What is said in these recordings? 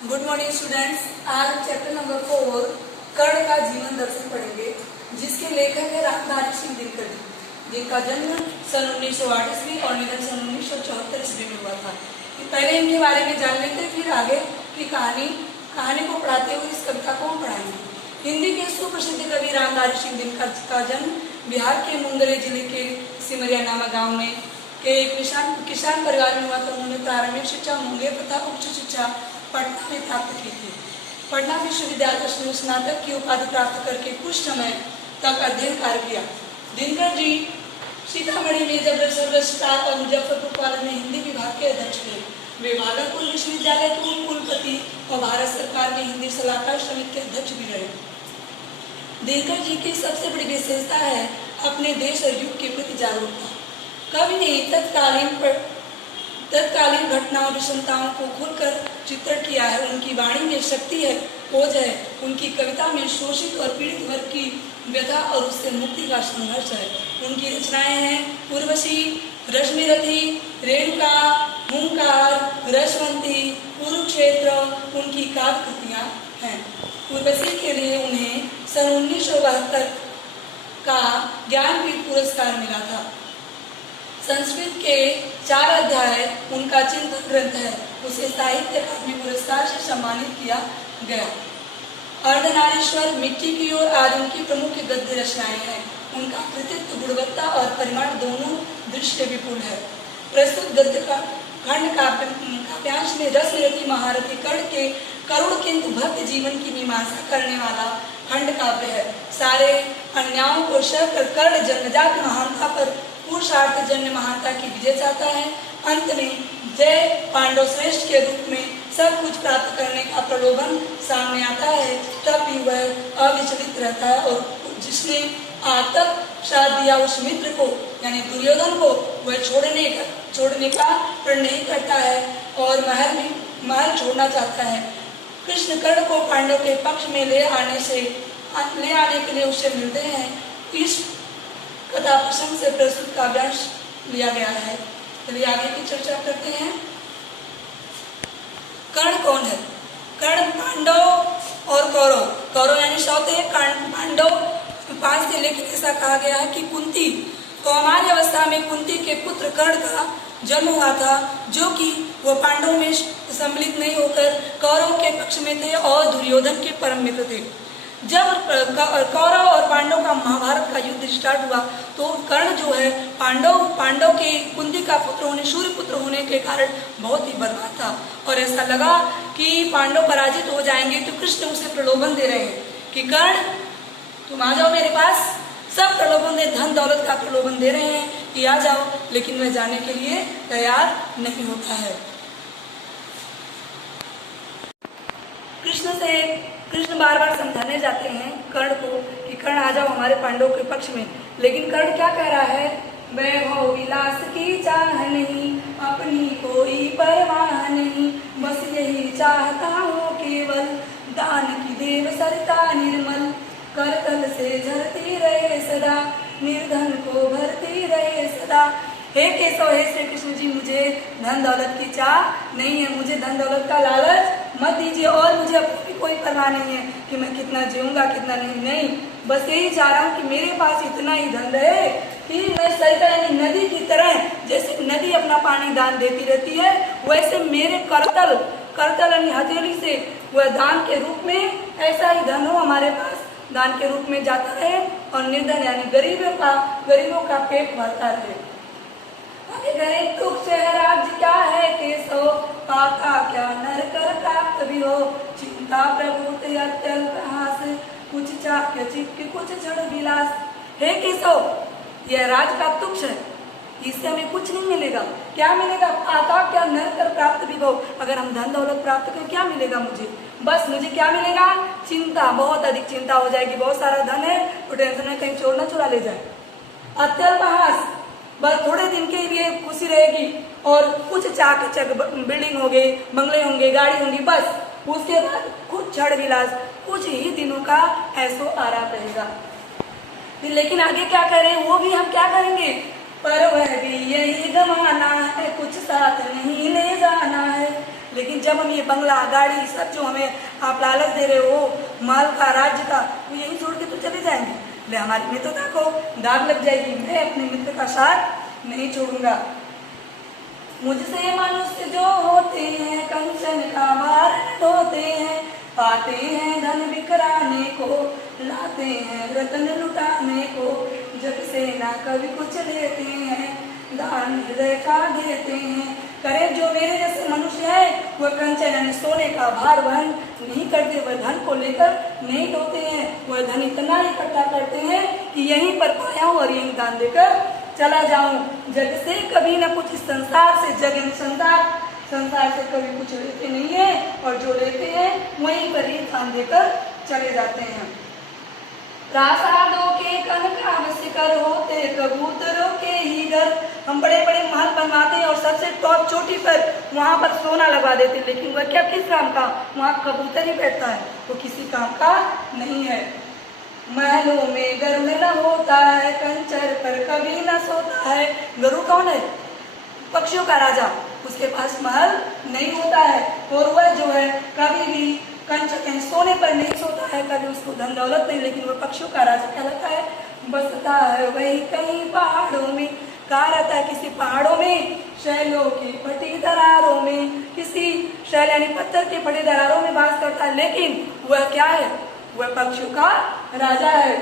Good morning students. आज chapter number 4 कर्ण का जीवन दर्शन पढ़ेंगे, जिसके लेखक है रामधारी सिंह दिनकर जी, जिनका जन्म सन 1908 ईस्वी और निधन सन 1974 ईस्वी में हुआ था। पहले इनके बारे में जान लेते, फिर आगे की कहानी को पढ़ाते हुए इस कविता को हम पढ़ाएंगे। हिंदी के सुप्रसिद्ध कवि रामधारी सिंह दिनकर का जन्म बिहार के मुंगेर जिले के सिमरिया नामक गाँव में के किसान परिवार में हुआ था। उन्होंने प्रारंभिक शिक्षा मुंगेर तथा उच्च शिक्षा पटना में प्राप्त की थी। पटना विश्वविद्यालय से स्नातक की उपाधि प्राप्त करके कुछ समय तक अध्ययन कार्य किया। दिनकर जी सीतामढ़ी में जब सर्वश्रेष्ठ और मुजफ्फरपुर कॉलेज में हिंदी विभाग के अध्यक्ष थे। वे भागलपुर विश्वविद्यालय के कुलपति और भारत सरकार में हिंदी सलाहकार समिति के अध्यक्ष भी रहे। दिनकर जी की सबसे बड़ी विशेषता है अपने देश और युग के प्रति जागरूकता। कवि ने तत्कालीन घटनाओं विषमताओं को खुलकर चित्रण किया है। उनकी वाणी में शक्ति है, खोज है। उनकी कविता में शोषित और पीड़ित वर्ग की व्यथा और उससे मुक्ति का संघर्ष है। उनकी रचनाएं हैं उर्वशी, रश्मिरथी, रेणुका, हुंकार, रसवंती, कुरुक्षेत्र उनकी काव्य कृतियां हैं। उर्वशी के लिए उन्हें सन 1972 का ज्ञानपीठ पुरस्कार मिला था। संस्कृत के 4 अध्याय उनका चिंतन ग्रंथ है। उसे साहित्य अकादमी पुरस्कार से सम्मानित किया गया। अर्धनारीश्वर, मिट्टी की ओर आदि उनकी प्रमुख गद्य रचनाएं हैं। उनका कृतित्व गुणवत्ता और परिमाण दोनों दृष्टि विपुल है। प्रस्तुत गद्य का खंड काव्यांश में रसरती महारथी कर्ण के करुण किंतु भक्त जीवन की मीमांसा करने वाला खंड काव्य है। सारे अन्यायों को सहकर कर्ण जन्मजात महानता पर पुरुषार्थ जन्य महानता की विजय चाहता है। अंत में जय पांडव श्रेष्ठ के रूप में सब कुछ प्राप्त करने का प्रलोभन सामने आता है। तब भी वह अविचलित रहता है और जिसने आज तक साथ दिया उस मित्र को यानी दुर्योधन को वह छोड़ने का प्रण नहीं करता है और महल छोड़ना चाहता है। कृष्ण कर्ण को पांडव के पक्ष में ले आने के लिए उससे मिलते हैं। इस कथा प्रसंग से प्रस्तुत काव्यांश लिया गया है। चलिए आगे की चर्चा करते हैं। कर्ण कौन है? कर्ण पांडव और कौरव यानी सौते पांडव 5 से लेकर ऐसा कहा गया है कि कुंती कौमार्य अवस्था में कुंती के पुत्र कर्ण का जन्म हुआ था, जो कि वह पांडव में सम्मिलित नहीं होकर कौरव के पक्ष में थे और दुर्योधन के परम मित्र थे। जब कौरव और पांडव का महाभारत का युद्ध स्टार्ट हुआ तो कर्ण जो है पांडव के कुंती का पुत्र होने सूर्य पुत्र होने के कारण बहुत ही बर्बाद था और ऐसा लगा कि पांडव पराजित हो जाएंगे। तो कृष्ण उसे प्रलोभन दे रहे हैं कि कर्ण तुम आ जाओ मेरे पास। सब प्रलोभन दे, धन दौलत का प्रलोभन दे रहे हैं कि आ जाओ, लेकिन वह जाने के लिए तैयार नहीं होता है। कृष्ण बार बार समझाने जाते हैं कर्ण को कि कर्ण आ जाओ हमारे पांडवों के पक्ष में, लेकिन कर्ण क्या कह रहा है? वैभव विलास की चाह नहीं, अपनी कोई परवाह नहीं, बस यही चाहता हूँ केवल दान की देव सरता निर्मल, करतल से झरती रहे सदा, निर्धन को भरती रहे सदा। हे केशव, हे श्री कृष्ण जी, मुझे धन दौलत की चाह नहीं है, मुझे धन दौलत का लालच मत दीजिए और मुझे अपनी कोई परवाह नहीं है कि मैं कितना जीऊंगा कितना नहीं। बस यही चाह रहा हूँ कि मेरे पास इतना ही धन रहे कि मैं सरिता यानी नदी की तरह, जैसे नदी अपना पानी दान देती रहती है, वैसे मेरे करतल यानी हथेली से वह दान के रूप में ऐसा ही धन हो हमारे पास, दान के रूप में जाता रहे और निर्धन यानी गरीबों का पेट भरता रहे। गरीब दुख से राज्य क्या है केशव, पाता क्या नर कर प्राप्त भी हो, चिंता प्रभु अत्यल्प हास, कुछ चाक्य चित्त कुछ जड़ विलास। हे केशव, यह राज का तुक्ष है, इससे हमें कुछ नहीं मिलेगा। क्या मिलेगा? पाता क्या नर कर प्राप्त भी हो, अगर हम धन दौलत प्राप्त करें क्या मिलेगा मुझे? बस मुझे क्या मिलेगा? चिंता, बहुत अधिक चिंता हो जाएगी। बहुत सारा धन है तो टेंशन है कहीं चोर ना चुरा ले जाए। अत्यल्प हास, बस थोड़े दिन के लिए खुशी रहेगी और कुछ चाक बिल्डिंग हो गई, बंगले होंगे, गाड़ी होंगी, बस उसके बाद कुछ छड़ विलास, कुछ ही दिनों का ऐसो आराम रहेगा। लेकिन आगे क्या करें, वो भी हम क्या करेंगे? पर वह भी यही गमाना है, कुछ साथ नहीं ले जाना है, लेकिन जब हम ये बंगला गाड़ी सब जो हमें आप लालच दे रहे हो, माल का, राज्य का, वो यही छोड़ के तो चले जाएंगे। ले हमारी मित्रता को दाग लग जाएगी। मैं अपने मित्र का साथ नहीं छोड़ूंगा। मुझसे मनुष्य जो होते हैं कंचन का भार ढोते हैं, पाते हैं धन बिखराने को, लाते हैं रतन लुटाने को, जग से ना कभी कुछ लेते हैं, दान हृदय का देते हैं। करे जो मेरे जैसे मनुष्य है वह कंचन यानी सोने का भार वहन नहीं करते, वह धन को लेकर नहीं ढोते हैं, वह धन इतना इकट्ठा करते हैं कि यहीं पर पाया हूँ और यहीं दान देकर चला जाऊं। जग से कभी न कुछ, संसार से, जग संसार से कभी कुछ लेते नहीं है, और जो लेते हैं वहीं पर ही दान देकर चले जाते हैं। प्रासादों के कनकाव शिखर होते कबूतरों के ही घर। हम बड़े बड़े महल बनवाते हैं और सबसे टॉप चोटी पर वहां पर सोना लगा देते हैं, लेकिन वह क्या, किस काम का? वहां कबूतर ही बैठता है, वो किसी काम का नहीं है। महलों में गरुड़ न होता है, कंचर पर कभी न सोता है। गरुड़ कौन है? पक्षियों का राजा। उसके पास महल नहीं होता है और वह जो है कभी भी कंचन सोने पर नहीं सोता है, कभी उसको धन दौलत नहीं, लेकिन वह पक्षियों का राजा कहलाता है। बसता है वही कहीं पहाड़ों में, कहाँ रहता है? किसी पहाड़ों में, शैलों की फटी दरारों में, किसी शैल यानी पत्थर के फटे दरारों में वास करता है, लेकिन वह क्या है? वह पक्षियों का राजा है।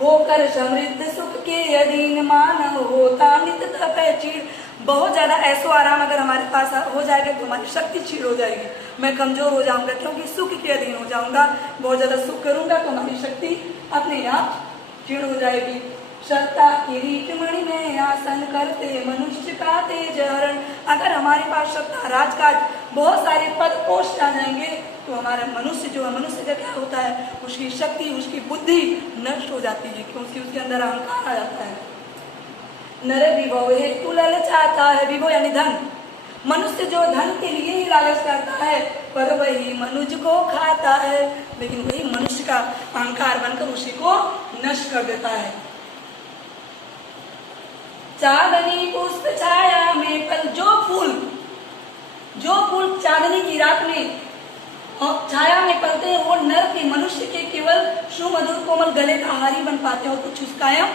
होकर समृद्ध सुख के अधीन मानव होता नित तपे चीड़। बहुत ज्यादा ऐसो आराम अगर हमारे पास हो जाएगा तो हमारी शक्ति छीड़ हो जाएगी, मैं कमजोर हो जाऊंगा, क्योंकि सुख के अधीन हो जाऊंगा। बहुत ज्यादा सुख करूंगा तो हमारी शक्ति अपने आप छीड़ हो जाएगी। सत्ता किरीट मणि में आसन करते मनुष्य का तेज हरण। अगर हमारे पास सत्ता, राजकाज, बहुत सारे पद पोस्ट आ जाएंगे तो हमारा मनुष्य जो है, मनुष्य का क्या होता है? उसकी शक्ति, उसकी बुद्धि नष्ट हो जाती है, क्योंकि उसके अंदर अहंकार आ जाता है। नर विभव हेतु ललचाता है, विभव यानी धन। मनुष्य जो धन के लिए ही लालच करता है, पर वही मनुष्य को खाता है, लेकिन वही मनुष्य का अहंकार बनकर उसी को नष्ट कर देता है। चांदनी पुष्प छाया में पल, जो फूल चांदनी की रात में और छाया में पलते हैं वो नर के, मनुष्य के केवल सुमधुर कोमल गले का हारी बन पाते हो, कुछ उस कायम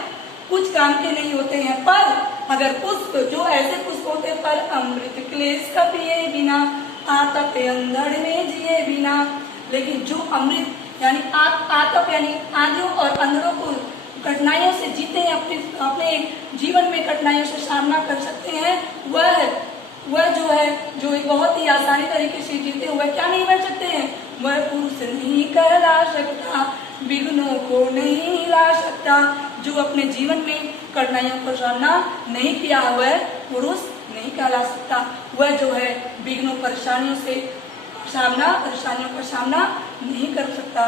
कुछ काम के नहीं होते हैं। पर अगर पुष्प, जो ऐसे पुष्प होते हैं, पर अमृत क्लेश का पिए बिना, आतप अंधड़ में जिए बिना। लेकिन जो अमृत यानी आतप यानी आंधियों और अंधड़ों को, कठिनाइयों से जीते हैं, अपने जीवन में कठिनाइयों से सामना कर सकते हैं, वह जो है, जो बहुत ही आसानी तरीके से जीते हैं, वह क्या नहीं बन सकते हैं? वह पुरुष नहीं कहला सकता, विघ्नों को नहीं हिला सकता। जो अपने जीवन में कठिनाइयों का सामना नहीं किया, वह पुरुष नहीं कहला सकता। वह जो है विघ्नों, परेशानियों का सामना नहीं कर सकता।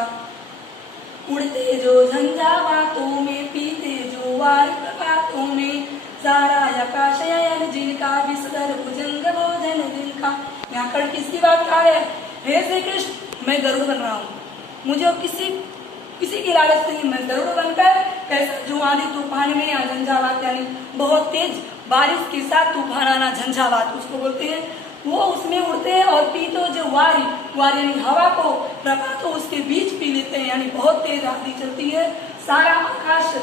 उड़ते जो झंझावातों में, पीते जो वार बातों में, सारा आकाशयन जिनका, विसदर भुजंग भोजन जिनका। यहाँ कर किसकी बात कर रहे हैं? हे श्री कृष्ण, मैं गरुड़ बन रहा हूँ, मुझे और किसी की लालच नहीं। मैं गरुड़ बनकर कैसा, जो आंधी तूफान में या झंझावात यानी बहुत तेज बारिश के साथ तूफान आना, झंझावात उसको बोलते हैं, वो उसमें उड़ते हैं। और पीतो जो वारी यानी हवा को, प्रभात को उसके बीच पी लेते हैं, यानी बहुत तेज आंधी चलती है। सारा आकाश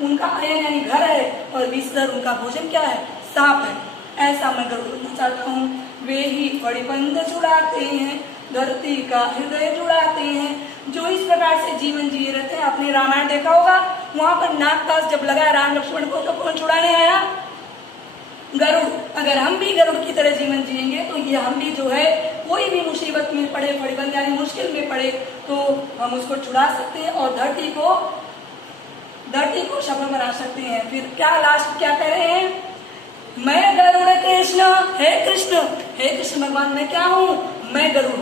उनका आयन यानी घर है, और विस्तर उनका भोजन क्या है? सांप है। ऐसा मैं गरुड़ बनना चाहता हूँ। वे ही फड़िबंद छुड़ाते हैं, धरती का हृदय जुड़ाते हैं। जो इस प्रकार से जीवन जिए रहते हैं, आपने रामायण देखा होगा, वहां पर नागपाश जब लगा राम लक्ष्मण को, तो कौन छुड़ाने आया? गरुड़। अगर हम भी गरुड़ की तरह जीवन जिएंगे तो ये हम भी जो है, कोई भी मुसीबत में पड़े, फड़िबंद यानी मुश्किल में पड़े, तो हम उसको छुड़ा सकते हैं और धरती को सफल बना सकते हैं। फिर क्या लास्ट क्या कह रहे हैं? मैं गरुड़ कृष्ण, हे कृष्ण भगवान, मैं क्या हूँ? मैं गरुड़,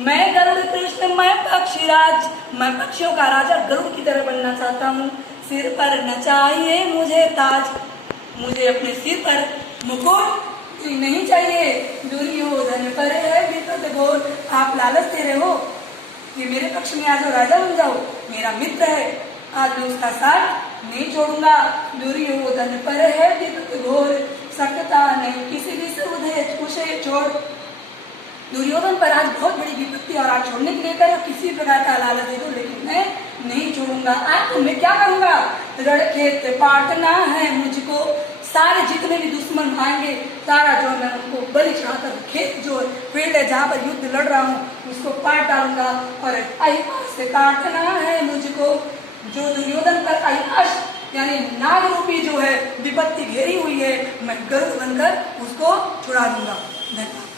मैं गरुड़ कृष्ण, मैं पक्षीराज, मैं पक्षियों का राजा गरुड़ की तरह बनना चाहता हूँ। सिर पर न चाहिए मुझे ताज, मुझे अपने सिर पर मुकुट नहीं चाहिए। दुर्योधन पर है विपद घोर। आप लालच दे रहे हो कि मेरे पक्ष में आ जाओ, राजा बन जाओ, मेरा मित्र है, आज मैं उसका साथ नहीं छोड़ूंगा। दुर्योधन पर है विपद घोर, सकता नहीं किसी भी से उसे छोड़। दुर्योधन पर आज बहुत बड़ी विपत्ति और आज छोड़ने के लिए करे किसी प्रकार का लालच दे दो, लेकिन मैं नहीं छोड़ूंगा। आज तो मैं क्या करूंगा, रण खेत पाटना है मुझको, सारे जितने भी दुश्मन आएंगे सारा जो मैं उनको बलि चढ़ाकर खेत जो फील्ड है जहाँ पर युद्ध लड़ रहा हूँ उसको पाट डालूंगा। और अहिपास से काटना है मुझको, जो दुर्योधन पर अहिपास यानी नाग रूपी जो है विपत्ति घेरी हुई है, मैं गरुड़ बनकर उसको छुड़ा दूंगा। धन्यवाद।